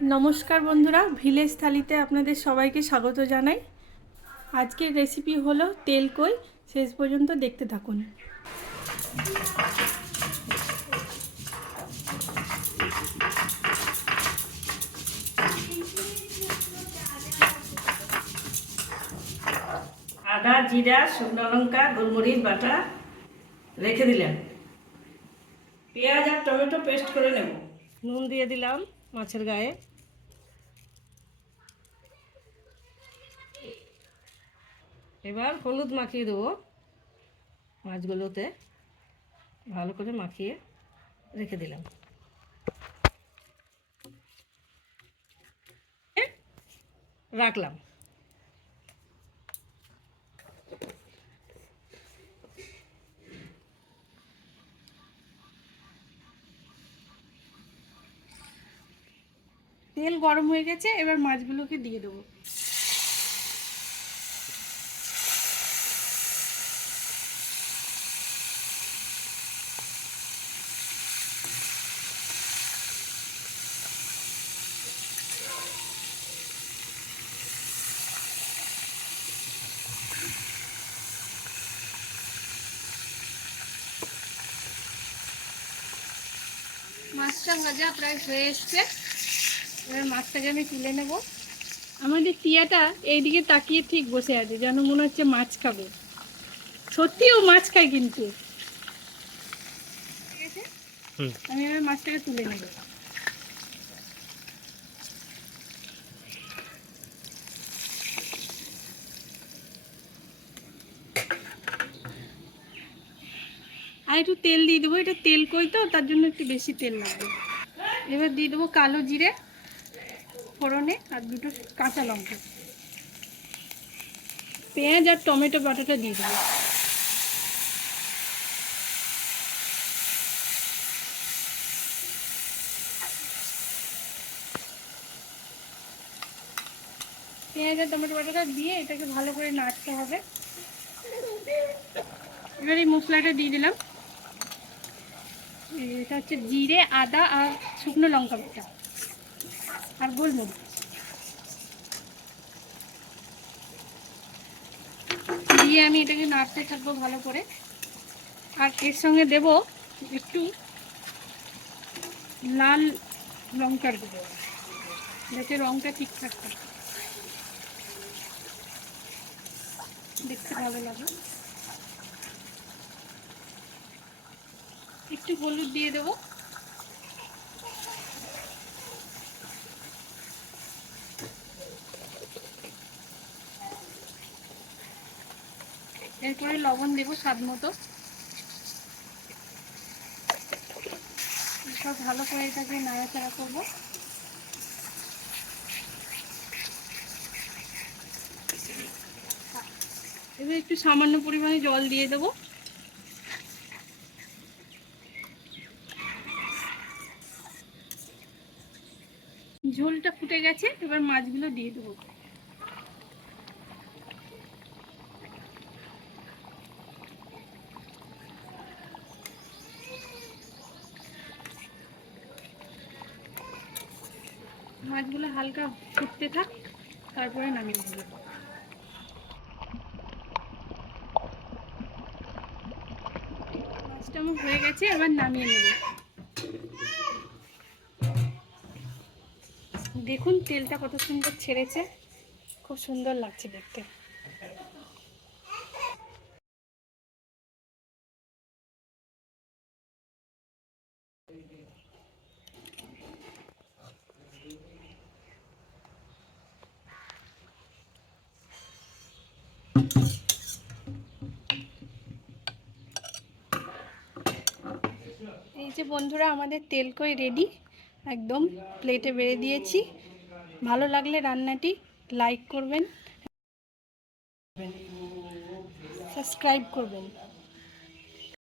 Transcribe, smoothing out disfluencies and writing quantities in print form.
নমস্কার বন্ধুরা, ভিলেজ থালিতে আপনাদের সবাইকে স্বাগত জানাই। আজকের রেসিপি হলো তেল কই। শেষ পর্যন্ত দেখতে থাকুন। আদা, জিরা, শুকনো লঙ্কা, গোলমরিচ বাটা রেখে দিলাম। পেঁয়াজ আর টমেটো পেস্ট করে নেব। নুন দিয়ে দিলাম মাছের গায়ে। এবার হলুদ মাখিয়ে দেবো মাছগুলোতে, ভালো করে মাখিয়ে রেখে দিলাম। রাখলাম। তেল গরম হয়ে গেছে, এবার মাছগুলোকে দিয়ে দেবো। মাছটা ভাজা প্রায় হয়ে এসছে, এবার মাছটাকে আমি তুলে নেব। আমাদের টিয়াটা এইদিকে তাকিয়ে ঠিক বসে আছে, যেন মনে হচ্ছে মাছ খাবে। সত্যিও মাছ খায় কিন্তু। ঠিক আছে, আমি এবার মাছটাকে তুলে নেব। আর একটু তেল দিয়ে দেবো, এটা তেল কই তো, তার জন্য একটু বেশি তেল লাগবে। এবার দিয়ে দেবো কালো জিরে ফোড়নে আর দুটো কাঁচা লঙ্কা। পেঁয়াজ আর টমেটো বাটাটা দিয়ে দেবো। পেঁয়াজ আর টমেটো বাটাটা দিয়ে এটাকে ভালো করে নাড়তে হবে। এবার এই মশলাটা দিয়ে দিলাম। এটা হচ্ছে জিরে, আদা আর শুকনো লঙ্কা বাটা আর গোলমরিচ দিয়ে আমি এটাকে নাড়তে থাকবো ভালো করে। আর এর সঙ্গে দেব একটু লাল লঙ্কার গুঁড়ো, যাতে রঙটা ঠিকঠাক থাকে, দেখতে ভালো লাগে। একটু হলুদ দিয়ে দেবো। এরপরে লবণ দেবো স্বাদ মতো। সব ভালো করে এটাকে নাড়াচাড়া করবো। এবার একটু সামান্য পরিমাণে জল দিয়ে দেবো। ঝোলটা ফুটে গেছে, এবার মাছগুলো দিয়ে দেবো। মাছগুলো হালকা ফুটতে থাক, তারপরে নামিয়ে দেবো। মাছটা আমার হয়ে গেছে, এবার নামিয়ে নেব। দেখুন তেলটা কত সুন্দর ছেড়েছে, খুব সুন্দর লাগছে দেখতে। এই যে বন্ধুরা, আমাদের তেল কই রেডি, একদম প্লেটে বেড়ে দিয়েছি। ভালো লাগলে রান্নাটি লাইক করবেন, সাবস্ক্রাইব করবেন।